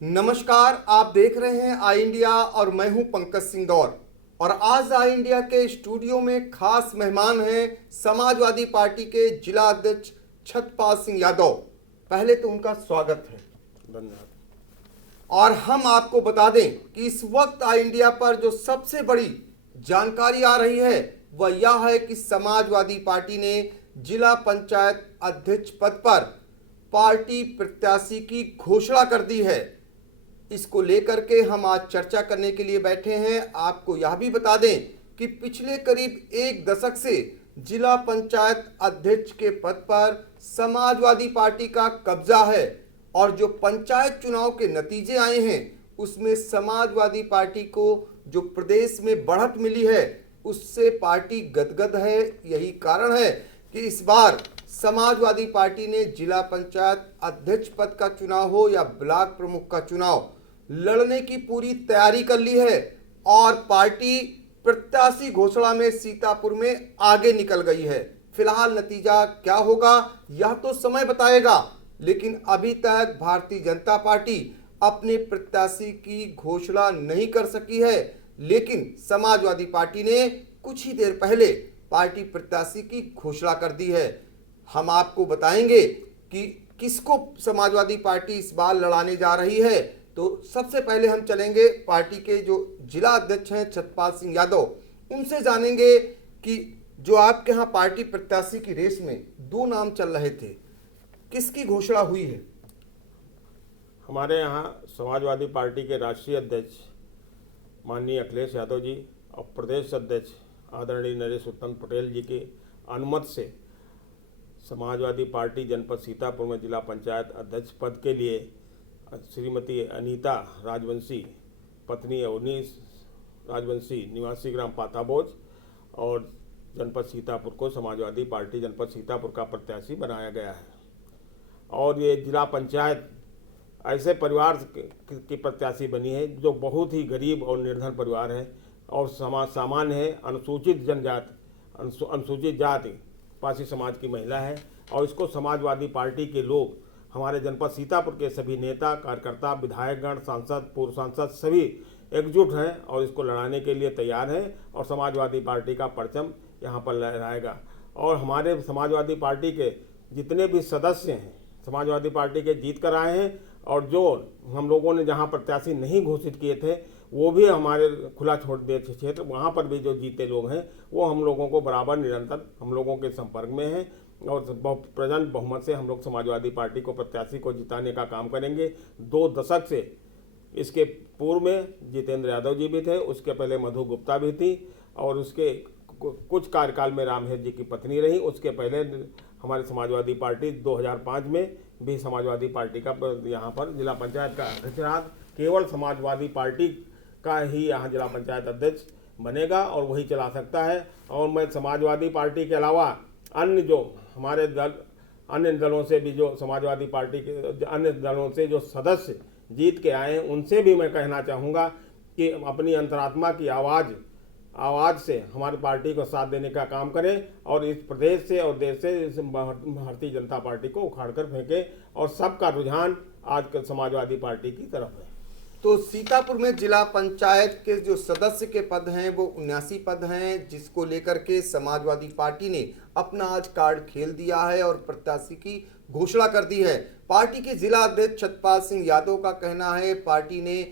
नमस्कार, आप देख रहे हैं आई इंडिया और मैं हूं पंकज सिंह दौर। और आज आई इंडिया के स्टूडियो में खास मेहमान हैं समाजवादी पार्टी के जिला अध्यक्ष छत्रपाल सिंह यादव। पहले तो उनका स्वागत है। धन्यवाद। और हम आपको बता दें कि इस वक्त आई इंडिया पर जो सबसे बड़ी जानकारी आ रही है वह यह है कि समाजवादी पार्टी ने जिला पंचायत अध्यक्ष पद पर पार्टी प्रत्याशी की घोषणा कर दी है। इसको लेकर के हम आज चर्चा करने के लिए बैठे हैं। आपको यह भी बता दें कि पिछले करीब एक दशक से जिला पंचायत अध्यक्ष के पद पर समाजवादी पार्टी का कब्जा है और जो पंचायत चुनाव के नतीजे आए हैं उसमें समाजवादी पार्टी को जो प्रदेश में बढ़त मिली है उससे पार्टी गदगद है। यही कारण है कि इस बार समाजवादी पार्टी ने जिला पंचायत अध्यक्ष पद का चुनाव हो या ब्लॉक प्रमुख का चुनाव लड़ने की पूरी तैयारी कर ली है और पार्टी प्रत्याशी घोषणा में सीतापुर में आगे निकल गई है। फिलहाल नतीजा क्या होगा यह तो समय बताएगा, लेकिन अभी तक भारतीय जनता पार्टी अपने प्रत्याशी की घोषणा नहीं कर सकी है। लेकिन समाजवादी पार्टी ने कुछ ही देर पहले पार्टी प्रत्याशी की घोषणा कर दी है। हम आपको बताएंगे कि किसको समाजवादी पार्टी इस बार लड़ाने जा रही है। तो सबसे पहले हम चलेंगे पार्टी के जो जिला अध्यक्ष हैं छत्रपाल सिंह यादव, उनसे जानेंगे कि जो आपके यहाँ पार्टी प्रत्याशी की रेस में दो नाम चल रहे थे, किसकी घोषणा हुई है? हमारे यहाँ समाजवादी पार्टी के राष्ट्रीय अध्यक्ष माननीय अखिलेश यादव जी और प्रदेश अध्यक्ष आदरणीय नरेश उत्तम पटेल जी की अनुमति से समाजवादी पार्टी जनपद सीतापुर में जिला पंचायत अध्यक्ष पद के लिए श्रीमती अनीता राजवंशी पत्नी अवनीश राजवंशी निवासी ग्राम पाताबोझ और जनपद सीतापुर को समाजवादी पार्टी जनपद सीतापुर का प्रत्याशी बनाया गया है। और ये जिला पंचायत ऐसे परिवार की प्रत्याशी बनी है जो बहुत ही गरीब और निर्धन परिवार है और समाज सामान्य है, अनुसूचित जनजाति अनुसूचित जाति पासी समाज की महिला है। और इसको समाजवादी पार्टी के लोग हमारे जनपद सीतापुर के सभी नेता कार्यकर्ता विधायकगण सांसद पूर्व सांसद सभी एकजुट हैं और इसको लड़ाने के लिए तैयार हैं और समाजवादी पार्टी का परचम यहाँ पर लहराएगा। और हमारे समाजवादी पार्टी के जितने भी सदस्य हैं समाजवादी पार्टी के जीत कर आए हैं और जो हम लोगों ने जहाँ प्रत्याशी नहीं घोषित किए थे वो भी हमारे खुला छोड़ दिए थे क्षेत्र, वहाँ पर भी जो जीते लोग हैं वो हम लोगों को बराबर निरंतर हम लोगों के संपर्क में हैं और प्रचंड बहुमत से हम लोग समाजवादी पार्टी को प्रत्याशी को जिताने का काम करेंगे। 2 दशक से इसके पूर्व में जितेंद्र यादव जी भी थे, उसके पहले मधु गुप्ता भी थी और उसके कुछ कार्यकाल में रामहेर जी की पत्नी रही। उसके पहले हमारी समाजवादी पार्टी 2005 में भी समाजवादी पार्टी का यहाँ पर जिला पंचायत का अध्यक्ष रहा। केवल समाजवादी पार्टी का ही यहाँ जिला पंचायत अध्यक्ष बनेगा और वही चला सकता है। और मैं समाजवादी पार्टी के अलावा अन्य जो हमारे दल अन्य दलों से भी जो समाजवादी पार्टी के अन्य दलों से जो सदस्य जीत के आए हैं उनसे भी मैं कहना चाहूँगा कि अपनी अंतरात्मा की आवाज़ से हमारी पार्टी को साथ देने का काम करें और इस प्रदेश से और देश से इस भारतीय जनता पार्टी को उखाड़ कर फेंकें। और सबका रुझान आज समाजवादी पार्टी की तरफ है। तो सीतापुर में जिला पंचायत के जो सदस्य के पद हैं वो 79 पद हैं, जिसको लेकर के समाजवादी पार्टी ने अपना आज कार्ड खेल दिया है और प्रत्याशी की घोषणा कर दी है। पार्टी के जिला अध्यक्ष छत्रपाल सिंह यादव का कहना है पार्टी ने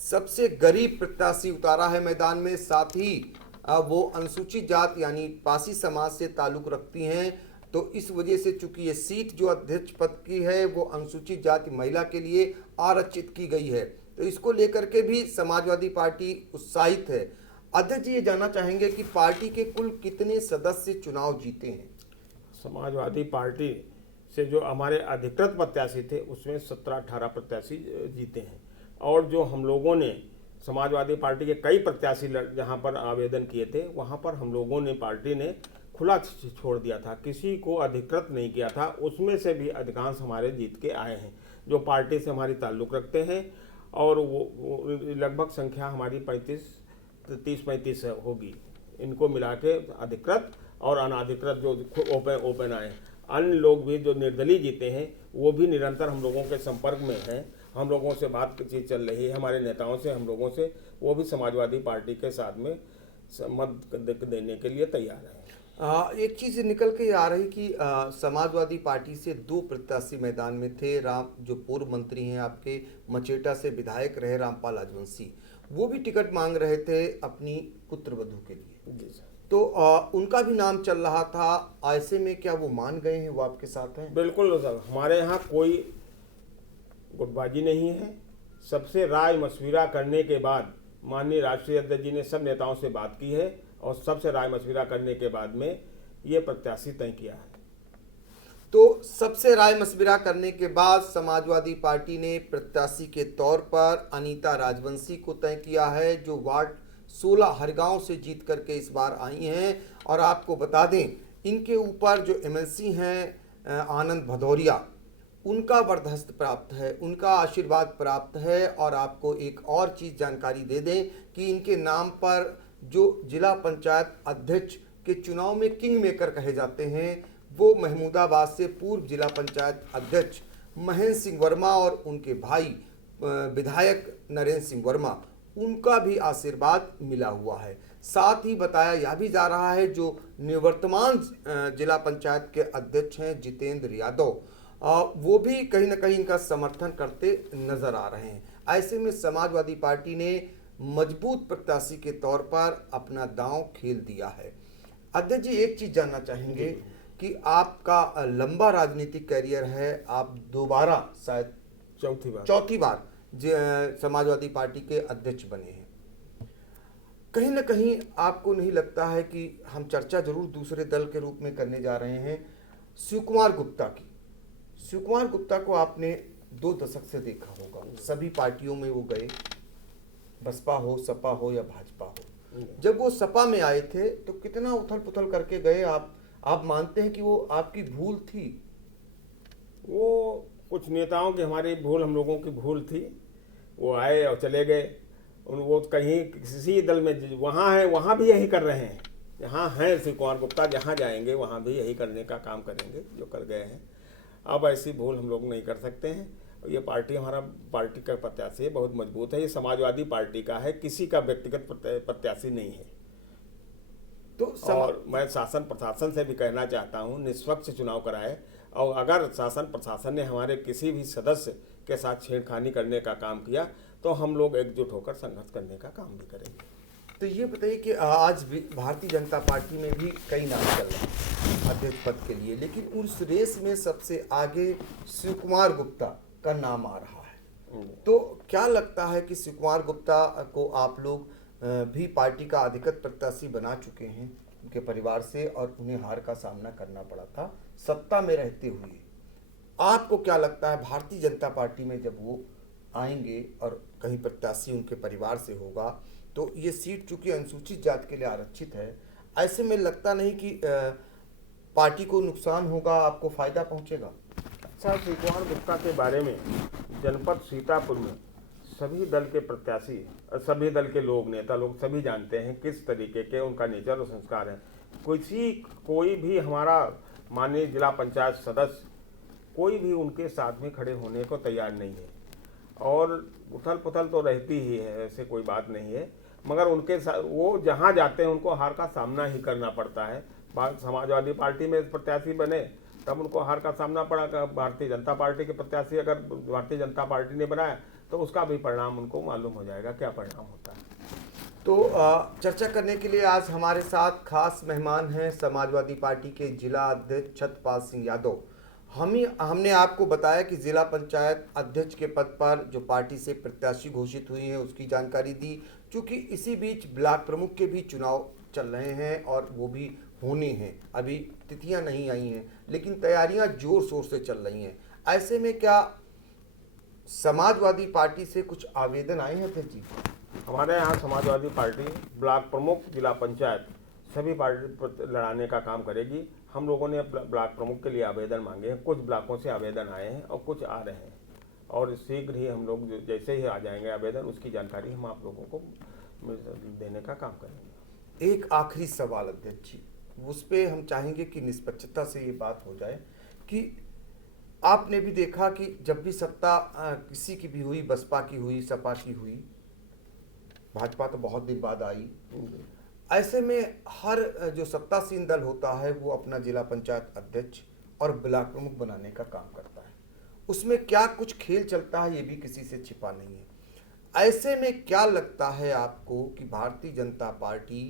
सबसे गरीब प्रत्याशी उतारा है मैदान में, साथ ही वो अनुसूचित जात यानी पासी समाज से ताल्लुक रखती हैं। तो इस वजह से चूंकि ये सीट जो अध्यक्ष पद की है वो अनुसूचित जाति महिला के लिए आरक्षित की गई है, तो इसको लेकर के भी समाजवादी पार्टी उत्साहित है। अध्यक्ष जी ये जानना चाहेंगे कि पार्टी के कुल कितने सदस्य चुनाव जीते हैं? समाजवादी पार्टी से जो हमारे अधिकृत प्रत्याशी थे उसमें 17-18 प्रत्याशी जीते हैं और जो हम लोगों ने समाजवादी पार्टी के कई प्रत्याशी जहां पर आवेदन किए थे वहां पर हम लोगों ने पार्टी ने खुला छोड़ दिया था, किसी को अधिकृत नहीं किया था। उसमें से भी अधिकांश हमारे जीत के आए हैं जो पार्टी से हमारी ताल्लुक़ रखते हैं और वो लगभग संख्या हमारी 30-35 होगी। इनको मिला के अधिकृत और अनाधिकृत जो ओपन आए। अन्य लोग भी जो निर्दलीय जीते हैं वो भी निरंतर हम लोगों के संपर्क में हैं हम लोगों से बातचीत चल रही है, हमारे नेताओं से, हम लोगों से, वो भी समाजवादी पार्टी के साथ में मत देने के लिए तैयार हैं। एक चीज निकल के आ रही कि समाजवादी पार्टी से दो प्रत्याशी मैदान में थे। राम, जो पूर्व मंत्री हैं आपके, मचेटा से विधायक रहे रामपाल राजवंशी, वो भी टिकट मांग रहे थे अपनी पुत्रवधू के लिए। जी सर, तो उनका भी नाम चल रहा था। ऐसे में क्या वो मान गए हैं, वो आपके साथ हैं? बिल्कुल सर, हमारे यहाँ कोई गुटबाजी नहीं है। सबसे राय मशविरा करने के बाद माननीय राष्ट्रीय अध्यक्ष जी ने सब नेताओं से बात की है और सबसे राय मशविरा करने के बाद में ये प्रत्याशी तय किया है। तो सबसे राय मशविरा करने के बाद समाजवादी पार्टी ने प्रत्याशी के तौर पर अनीता राजवंशी को तय किया है, जो वार्ड 16 हरगांव से जीत करके इस बार आई हैं। और आपको बता दें, इनके ऊपर जो एमएलसी हैं आनंद भदौरिया, उनका बर्दाश्त प्राप्त है, उनका आशीर्वाद प्राप्त है। और आपको एक और चीज़ जानकारी दे दें कि इनके नाम पर जो जिला पंचायत अध्यक्ष के चुनाव में किंग मेकर कहे जाते हैं, वो महमूदाबाद से पूर्व जिला पंचायत अध्यक्ष महेंद्र सिंह वर्मा और उनके भाई विधायक नरेंद्र सिंह वर्मा, उनका भी आशीर्वाद मिला हुआ है। साथ ही बताया यह भी जा रहा है जो निवर्तमान जिला पंचायत के अध्यक्ष हैं जितेंद्र यादव, वो भी कहीं ना कहीं इनका समर्थन करते नजर आ रहे हैं। ऐसे में समाजवादी पार्टी ने मजबूत प्रत्याशी के तौर पर अपना दांव खेल दिया है। अध्यक्ष जी, एक चीज जानना चाहेंगे कि आपका लंबा राजनीतिक करियर है, आप दोबारा शायद चौथी बार समाजवादी पार्टी के अध्यक्ष बने हैं। कहीं ना कहीं आपको नहीं लगता है कि हम चर्चा जरूर दूसरे दल के रूप में करने जा रहे हैं शिव कुमार गुप्ता की? शिव कुमार गुप्ता को आपने 2 दशक से देखा होगा, सभी पार्टियों में वो गए, बसपा हो, सपा हो या भाजपा हो। जब वो सपा में आए थे तो कितना उथल पुथल करके गए। आप मानते हैं कि वो आपकी भूल थी? वो कुछ नेताओं की हमारी भूल, हम लोगों की भूल थी। वो आए और चले गए। वो कहीं किसी दल में वहाँ है, वहाँ भी यही कर रहे हैं। जहाँ हैं शिव कुमार गुप्ता, जहाँ जाएंगे वहाँ भी यही करने का काम करेंगे जो कर गए हैं। अब ऐसी भूल हम लोग नहीं कर सकते हैं। ये पार्टी, हमारा पार्टी का प्रत्याशी बहुत मजबूत है। ये समाजवादी पार्टी का है, किसी का व्यक्तिगत प्रत्याशी नहीं है। तो और मैं शासन प्रशासन से भी कहना चाहता हूँ, निष्पक्ष चुनाव कराए। और अगर शासन प्रशासन ने हमारे किसी भी सदस्य के साथ छेड़खानी करने का काम किया तो हम लोग एकजुट होकर संघर्ष करने का काम भी करेंगे। तो ये बताइए कि आज भारतीय जनता पार्टी में भी कई नाम चल रहे हैं अध्यक्ष पद के लिए, लेकिन उस रेस में सबसे आगे शिव कुमार गुप्ता का नाम आ रहा है। तो क्या लगता है कि शिव कुमार गुप्ता को आप लोग भी पार्टी का अधिकृत प्रत्याशी बना चुके हैं उनके परिवार से, और उन्हें हार का सामना करना पड़ा था सत्ता में रहते हुए। आपको क्या लगता है भारतीय जनता पार्टी में जब वो आएंगे और कहीं प्रत्याशी उनके परिवार से होगा, तो ये सीट चूंकि अनुसूचित जाति के लिए आरक्षित है, ऐसे में लगता नहीं कि पार्टी को नुकसान होगा, आपको फायदा पहुंचेगा? अच्छा, शिव कुमार गुप्ता के बारे में जनपद सीतापुर में सभी दल के प्रत्याशी, सभी दल के लोग, नेता लोग सभी जानते हैं किस तरीके के उनका नेचर और संस्कार है। कोई भी हमारा माननीय जिला पंचायत सदस्य कोई भी उनके साथ में खड़े होने को तैयार नहीं है। और उथल पुथल तो रहती ही है, ऐसे कोई बात नहीं है, मगर उनके साथ वो जहाँ जाते हैं उनको हार का सामना ही करना पड़ता है। समाजवादी पार्टी में प्रत्याशी बने तब उनको हार का सामना पड़ा। भारतीय जनता पार्टी के प्रत्याशी अगर भारतीय जनता पार्टी ने बनाया तो उसका भी परिणाम उनको मालूम हो जाएगा क्या परिणाम होता है। तो चर्चा करने के लिए आज हमारे साथ खास मेहमान हैं समाजवादी पार्टी के जिला अध्यक्ष छत्रपाल सिंह यादव। हमने आपको बताया कि जिला पंचायत अध्यक्ष के पद पर जो पार्टी से प्रत्याशी घोषित हुई हैं उसकी जानकारी दी। चूँकि इसी बीच ब्लॉक प्रमुख के भी चुनाव चल रहे हैं और वो भी होने हैं, अभी तिथियां नहीं आई हैं, लेकिन तैयारियां जोर शोर से चल रही हैं। ऐसे में क्या समाजवादी पार्टी से कुछ आवेदन आए हैं अध्यक्ष जी? हमारे यहाँ समाजवादी पार्टी ब्लॉक प्रमुख, जिला पंचायत सभी पार्टी लड़ाने का काम करेगी। हम लोगों ने ब्लॉक प्रमुख के लिए आवेदन मांगे हैं, कुछ ब्लॉकों से आवेदन आए हैं और कुछ आ रहे हैं, और शीघ्र ही हम लोग जैसे ही आ जाएंगे आवेदन, उसकी जानकारी हम आप लोगों को देने का काम करेंगे। एक आखिरी सवाल अध्यक्ष जी, उस पर हम चाहेंगे कि निष्पक्षता से ये बात हो जाए कि आपने भी देखा कि जब भी सत्ता किसी की भी हुई, बसपा की हुई, सपा की हुई, भाजपा तो बहुत दिन बाद आई, ऐसे में हर जो सत्तासीन दल होता है वो अपना जिला पंचायत अध्यक्ष और ब्लॉक प्रमुख बनाने का काम करता है। उसमें क्या कुछ खेल चलता है ये भी किसी से छिपा नहीं है। ऐसे में क्या लगता है आपको कि भारतीय जनता पार्टी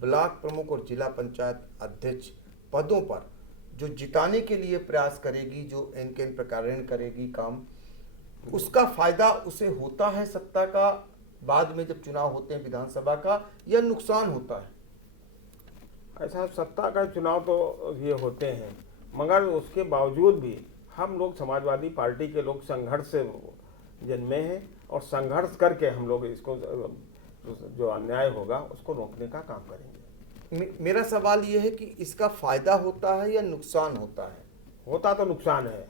ब्लॉक प्रमुख और जिला पंचायत अध्यक्ष पदों पर जो जिताने के लिए प्रयास करेगी, जो इनके इन प्रकारण करेगी काम, उसका फायदा उसे होता है सत्ता का बाद में जब चुनाव होते हैं विधानसभा का, या नुकसान होता है? ऐसा सत्ता का चुनाव तो ये होते हैं, मगर उसके बावजूद भी हम लोग समाजवादी पार्टी के लोग संघर्ष से जन्मे हैं और संघर्ष करके हम लोग इसको जो अन्याय होगा उसको रोकने का काम करेंगे। मेरा सवाल ये है कि इसका फायदा होता है या नुकसान होता है? होता तो नुकसान है,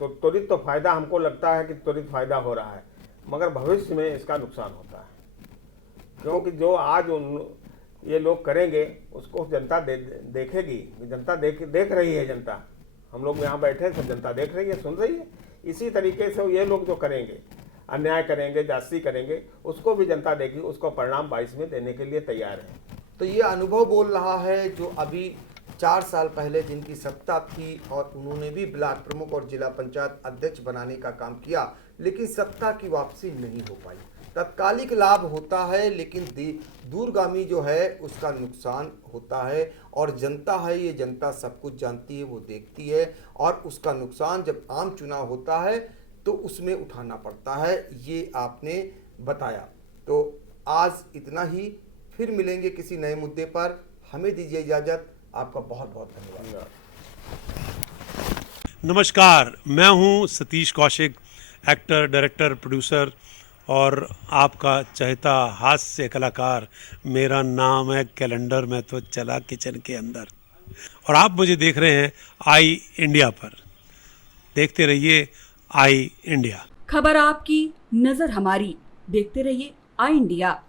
तो त्वरित तो फायदा हमको लगता है कि त्वरित फायदा हो रहा है, मगर भविष्य में इसका नुकसान होता है, क्योंकि जो आज ये लोग करेंगे उसको जनता देखेगी। जनता देख रही है, जनता, हम लोग यहाँ बैठे सब जनता देख रही है, सुन रही है। इसी तरीके से ये लोग जो करेंगे, अन्याय करेंगे, जासूसी करेंगे, उसको भी जनता देखेगी, उसको परिणाम 22 में देने के लिए तैयार है। तो ये अनुभव बोल रहा है जो अभी 4 साल पहले जिनकी सत्ता थी और उन्होंने भी ब्लॉक प्रमुख और जिला पंचायत अध्यक्ष बनाने का काम किया, लेकिन सत्ता की वापसी नहीं हो पाई। तत्कालिक लाभ होता है लेकिन दूरगामी जो है उसका नुकसान होता है, और जनता है, ये जनता सब कुछ जानती है, वो देखती है, और उसका नुकसान जब आम चुनाव होता है तो उसमें उठाना पड़ता है। ये आपने बताया। तो आज इतना ही, फिर मिलेंगे किसी नए मुद्दे पर। हमें दीजिए इजाज़त। आपका बहुत बहुत धन्यवाद। नमस्कार, मैं हूं Satish Kaushik, actor, director, producer और आपका चहेता हास्य कलाकार। मेरा नाम है कैलेंडर में तो चला किचन के अंदर, और आप मुझे देख रहे हैं आई इंडिया पर। देखते रहिए आई इंडिया। खबर आपकी, नजर हमारी। देखते रहिए आई इंडिया।